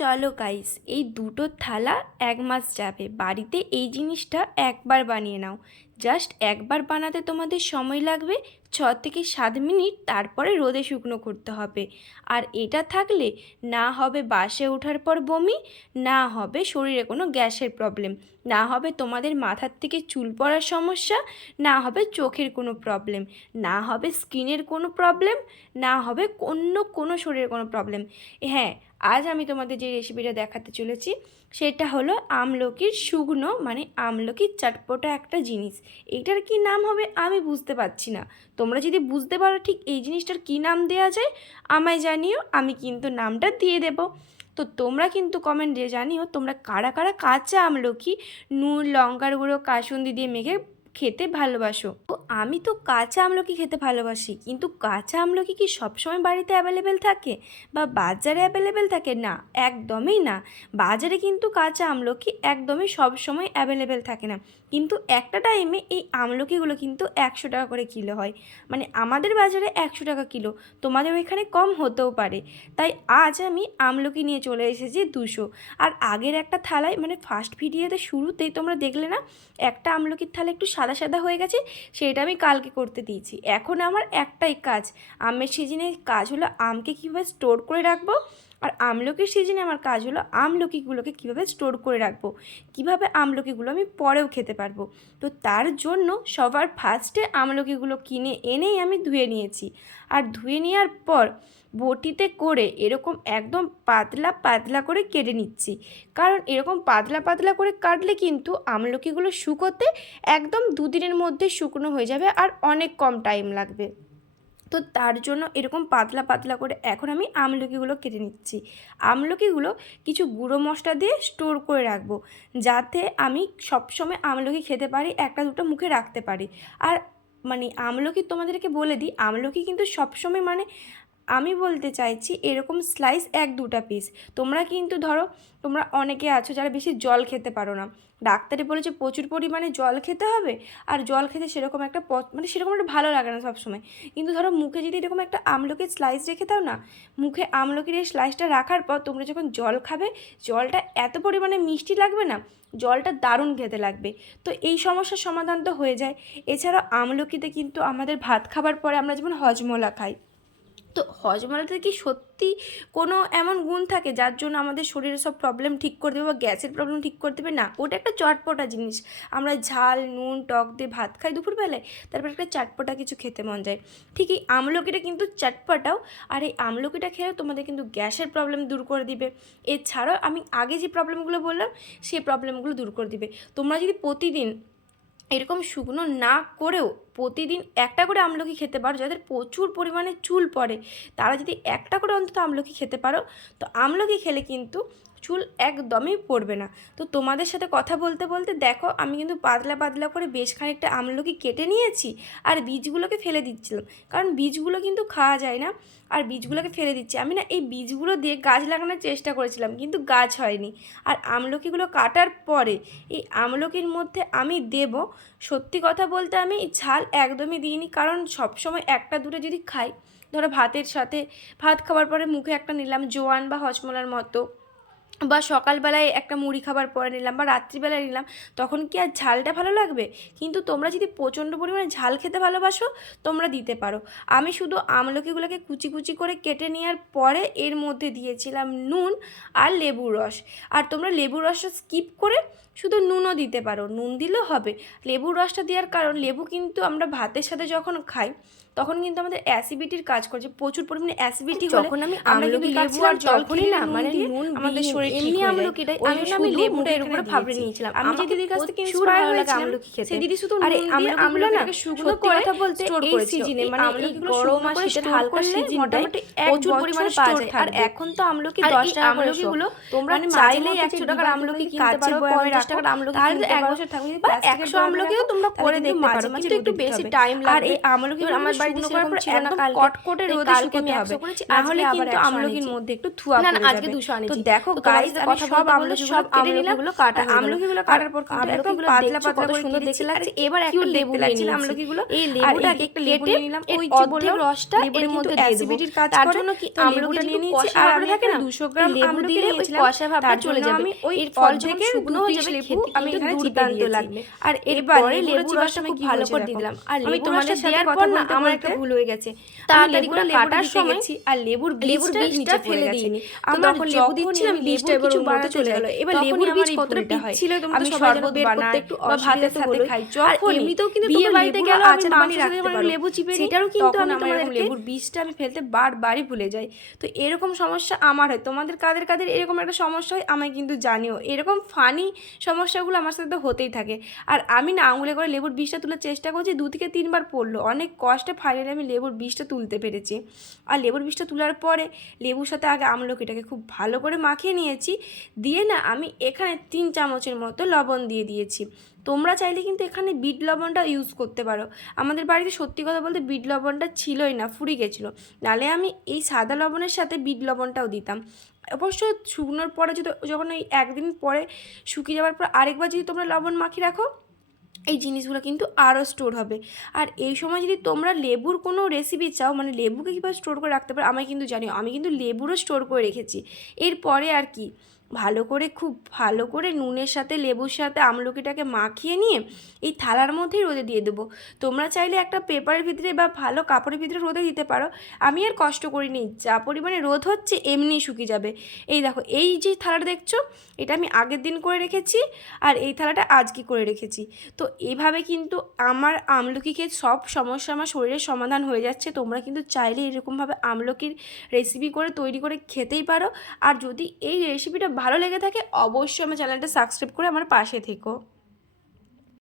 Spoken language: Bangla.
চলো গাইস, এই দুটো থালা 1 মাস যাবে। বাড়িতে এই জিনিসটা একবার বানিয়ে নাও। জাস্ট একবার বানাতে তোমাদের সময় লাগবে 6 থেকে 7 মিনিট, তারপরে রোদে শুকনো করতে হবে। আর এটা থাকলে না হবে বাসে ওঠার পর বমি, না হবে শরীরে কোনো গ্যাসের প্রবলেম, না হবে তোমাদের মাথার থেকে চুল পড়ার সমস্যা, না হবে চোখের কোনো প্রবলেম, না হবে স্কিনের কোনো প্রবলেম, না হবে অন্য কোনো শরীরের কোনো প্রবলেম। হ্যাঁ, আজ আমি তোমাদের যে রেসিপিটা দেখাতে চলেছি সেটা হলো আমলকির শুকনো, মানে আমলকির চটপটা একটা জিনিস। এইটার কি নাম হবে আমি বুঝতে পারছি না। তোমরা যদি বুঝতে পারো ঠিক এই জিনিসটার কি নাম দেওয়া যায় আমায় জানিও, আমি কিন্তু নামটা দিয়ে দেব। তো তোমরা কিন্তু কমেন্টে জানিও তোমরা কারা কারা কাঁচা আমলকি নুন লঙ্কার গুঁড়ো কাসুন্দি দিয়ে মেখে খেতে ভালোবাসো। তো আমি তো কাঁচা আমলকি খেতে ভালোবাসি, কিন্তু কাঁচা আমলকি কি সবসময় বাড়িতে অ্যাভেলেবেল থাকে বা বাজারে অ্যাভেলেবেল থাকে? না, একদমই না। বাজারে কিন্তু কাঁচা আমলকি একদমই সব সময় অ্যাভেলেবেল থাকে না। কিন্তু একটা টাইমে এই আমলকিগুলো কিন্তু 100 টাকা করে কিলো হয়, মানে আমাদের বাজারে 100 টাকা কিলো, তোমাদের ওইখানে কম হতেও পারে। তাই আজ আমি আমলকি নিয়ে চলে এসেছি 200। আর আগের একটা থালায়, মানে ফার্স্ট ভিডিওতে শুরুতেই তোমরা দেখলে না, একটা আমলকির থালা একটু সাদা সাদা হয়ে গেছে, সেটা আমি কালকে করতে দিয়েছি। এখন আমার একটাই কাজ, আমের সিজনে কাজ হলো আমকে কীভাবে স্টোর করে রাখবো, আর আমলকির সিজনে আমার কাজ হলো আমলকিগুলোকে কীভাবে স্টোর করে রাখবো, কীভাবে আমলকিগুলো আমি পরেও খেতে পারবো। তো তার জন্য সবার ফার্স্টে আমলকিগুলো কিনে এনেই আমি ধুয়ে নিয়েছি। আর ধুয়ে নেওয়ার পর বটিতে করে এরকম একদম পাতলা পাতলা করে কেটে নিচ্ছি, কারণ এরকম পাতলা পাতলা করে কাটলে কিন্তু আমলকিগুলো শুকোতে একদম 2 দিনের মধ্যে শুকনো হয়ে যাবে আর অনেক কম টাইম লাগবে। তো তার জন্য এরকম পাতলা পাতলা করে এখন আমি আমলকিগুলো কেটে নিচ্ছি। আমলকিগুলো কিছু গুঁড়ো মশলা দিয়ে স্টোর করে রাখবো, যাতে আমি সবসময় আমলকি খেতে পারি, একটা দুটো মুখে রাখতে পারি। আর মানে আমলকি তোমাদেরকে বলে দিই, আমলকি কিন্তু সবসময়, মানে আমি বলতে চাইছি এরকম স্লাইস 1-2টা পিস। তোমরা কিন্তু ধরো, তোমরা অনেকে আছো যারা বেশি জল খেতে পারো না, ডাক্তারে বলেছে প্রচুর পরিমাণে জল খেতে হবে, আর জল খেতে সেরকম একটা মানে সেরকম একটা ভালো লাগে না সবসময়। কিন্তু ধরো মুখে যদি এরকম একটা আমলকির স্লাইস রেখে দাও না, মুখে আমলকির এই স্লাইসটা রাখার পর তোমরা যখন জল খাবে, জলটা এত পরিমাণে মিষ্টি লাগবে না, জলটা দারুণ খেতে লাগবে। তো এই সমস্যার সমাধান তো হয়ে যায়। এছাড়াও আমলকিতে কিন্তু আমাদের ভাত খাবার পরে আমরা যেমন হজমোলা খাই, তো হজমলাতে কি সত্যি কোনো এমন গুণ থাকে যার জন্য আমাদের শরীরের সব প্রবলেম ঠিক করে দেবে বা গ্যাসের প্রবলেম ঠিক করে দেবে? না, ওটা একটা চটপটা জিনিস। আমরা ঝাল নুন টক দিয়ে ভাত খাই দুপুরবেলায়, তারপর একটা চটপটা কিছু খেতে মন যায়। ঠিক এই আমলকিটা কিন্তু চটপটাও, আর এই আমলকিটা খেলেও তোমাদের কিন্তু গ্যাসের প্রবলেম দূর করে দিবে। এছাড়াও আমি আগে যে প্রবলেমগুলো বললাম সেই প্রবলেমগুলো দূর করে দিবে। তোমরা যদি প্রতিদিন এরকম শুকনো না করেও প্রতিদিন একটা করে আমলকি খেতে পারো, যাদের প্রচুর পরিমাণে চুল পড়ে তারা যদি একটা করে অন্তত আমলকি খেতে পারো, তো আমলকি খেলে কিন্তু চুল একদমই পড়বে না। তো তোমাদের সাথে কথা বলতে বলতে দেখো আমি কিন্তু পাতলা পাতলা করে বেশ খানিকটা আমলকি কেটে নিয়েছি, আর বীজগুলোকে ফেলে দিচ্ছিলাম, কারণ বীজগুলো কিন্তু খাওয়া যায় না, আর বীজগুলোকে ফেলে দিচ্ছি। আমি না এই বীজগুলো দিয়ে গাছ লাগানোর চেষ্টা করেছিলাম, কিন্তু গাছ হয়নি। আর আমলকিগুলো কাটার পরে এই আমলকির মধ্যে আমি দেব, সত্যি কথা বলতে আমি ঝাল একদমই দিইনি, কারণ সবসময় একটা দুটো যদি খাই, ধরো ভাতের সাথে, ভাত খাওয়ার পরে মুখে একটা নিলাম জোয়ান বা হজমলার মতো, বা সকালবেলায় একটা মুড়ি খাবার পরে নিলাম, বা রাত্রিবেলায় নিলাম, তখন কি আর ঝালটা ভালো লাগবে? কিন্তু তোমরা যদি প্রচণ্ড পরিমাণে ঝাল খেতে ভালোবাসো তোমরা দিতে পারো। আমি শুধু আমলকিগুলোকে কুচি কুচি করে কেটে নেওয়ার পরে এর মধ্যে দিয়েছিলাম নুন আর লেবুর রস। আর তোমরা লেবুর রসটা স্কিপ করে শুধু নুনও দিতে পারো, নুন দিলেও হবে। লেবুর রসটা দেওয়ার কারণ, লেবু কিন্তু আমরা ভাতের সাথে যখন খাই তখন কিন্তু আমাদের অ্যাসিডিটির কাজ করছে, প্রচুর পরিমাণে অ্যাসিডিটি হলে যখন আমি আমলকি লেবু আর জল খেলে না, মানে নুন আমাদের শরীর ঠিক হয়ে যায়। আমলকিটাই আমি লেবুটা এর উপরে ফাবড়ে নিয়েছিলাম। আমি যে দিদির কাছ থেকে ইন্সপায়ার হয়েছিলাম আমলকি খেতে, সেই দিদি শুধু নুন দিয়ে আমলা না শুকনো করে কথা বলতে এই সিজনে, মানে এই গরম আর শীতের হালকা সিজনটাই প্রচুর পরিমাণে পাওয়া যায়। আর এখন তো আমলকি 10 টাকা করে আমলকিগুলো তোমরা চাইলেই 100 টাকার আমলকি কিনতে পারো, 50 টাকার আমলকি তাহলে 1 বছর থাকবে, বা 100 আমলকিও তোমরা করে দেখতে পারো, কিন্তু একটু বেশি টাইম লাগবে। আর এই আমলকি আমার বাড়িতে সেরকম ছিল না, কালকে কটকটে রোদে শুকাতে হবে, না হলে কিন্তু আমলকির মধ্যে একটু থুয়া পড়ে যাবে। আজকে 200 আনিছি। তো দেখো গাইস, আমি সব আমলকিগুলো কেটে নিলাম, কাটা আমলকিগুলো কাটার পর কিন্তু একদম পাতলা পাতলা করে সুন্দর দেখতে লাগছে। এবার একটা লেবু নিয়ে আমলকিগুলো, এই লেবুটাকে একটা লেবু নিয়ে নিলাম, ওই যে বললাম রসটা এর মধ্যে অ্যাসিডিটির কাজ করে, তার জন্য কি আমলকিটা নিয়ে নিয়েছি। আর আমি থাকে না 200 গ্রাম লেবু দিয়ে নিয়েছিলাম, কষা ভাবটা চলে যাবে। ওই ফল থেকে শুকনো হয়ে যাবে, খেতে আমি এখানে দুর্দান্ত লাগবে। আর এরপরে লেবু রসটা খুব ভালো করে দিয়ে দিলাম। আর লেবু রসটা দেওয়ার পর না আমার একটা ভুল হয়ে গেছে, তাড়াতাড়ি করে কাটার সময় আর লেবুর বীজটা ফেলে দিইনি। আমি তখন লেবু দিচ্ছিলাম, বীজটা কিছু বাড়তে চলে গেল। এবার লেবুর বীজ কতটা পিচ্ছিল, তোমরা সবাই জানো, বের করতে একটু ভাতের সাথে খাই। যখন এমনিতেও কিন্তু বিয়ে বাড়িতে গেল আচার বানিয়ে রাখতে পারো, লেবু চিপে সেটারও কিন্তু আমি তোমাদের লেবুর বীজটা আমি ফেলতে বারবারই ভুলে যাই। তো এরকম সমস্যা আমার হয়, তোমাদের কাদের কাদের এরকম একটা সমস্যা হয় আমায় কিন্তু জানিও। এরকম ফানি সমস্যাগুলো আমার সাথে তো হতেই থাকে। আর আমি না আঙুলে করে লেবুর বীজটা তোলার চেষ্টা করছি, 2 থেকে 3 বার পড়লো, অনেক কষ্টে ফাইনালি আমি লেবুর বীজটা তুলতে পেরেছি। আর লেবুর বীজটা তোলার পরে লেবুর সাথে আগে আমলকিটাকে খুব ভালো করে মাখিয়ে নিয়েছি, দিয়ে না আমি এখানে 3 চামচের মতো লবণ দিয়ে দিয়েছি। তোমরা চাইলে কিন্তু এখানে বিট লবণটা ইউজ করতে পারো। আমাদের বাড়িতে সত্যি কথা বলতে বিট লবণটা ছিলই না, ফুরিয়ে গেছিলো, নাহলে আমি এই সাদা লবণের সাথে বিট লবণটাও দিতাম। অবশ্য শুকনোর পরে যখন ওই একদিন পরে শুকিয়ে যাওয়ার পর আরেকবার যদি তোমরা লবণ মাখিয়ে রাখো, এই জিনিসগুলো কিন্তু আরও স্টোর হবে। আর এই সময় যদি তোমরা লেবুর কোনো রেসিপি চাও, মানে লেবুকে কীভাবে স্টোর করে রাখতে পারো আমি কিন্তু জানি, আমি কিন্তু লেবুরও স্টোর করে রেখেছি। এরপরে আর কি ভালো করে খুব ভালো করে নুনের সাথে লেবুর সাথে আমলকিটাকে মাখিয়ে নিয়ে এই থালার মধ্যেই রোদে দিয়ে দেবো। তোমরা চাইলে একটা পেপারের ভিতরে বা ভালো কাপড়ের ভিতরে রোদে দিতে পারো। আমি আর কষ্ট করিনি, যা পরিমাণে রোদ হচ্ছে এমনিই শুকিয়ে যাবে। এই দেখো, এই যে থালাটা দেখছো, এটা আমি আগের দিন করে রেখেছি, আর এই থালাটা আজকে করে রেখেছি। তো এইভাবে কিন্তু আমার আমলকি খেয়ে সব সমস্যা আমার শরীরের সমাধান হয়ে যাচ্ছে। তোমরা কিন্তু চাইলে এরকমভাবে আমলকির রেসিপি করে তৈরি করে খেতেই পারো। আর যদি এই রেসিপিটা ভালো লেগে থাকে অবশ্যই আমার চ্যানেলটা সাবস্ক্রাইব করে আমার পাশে থেকো।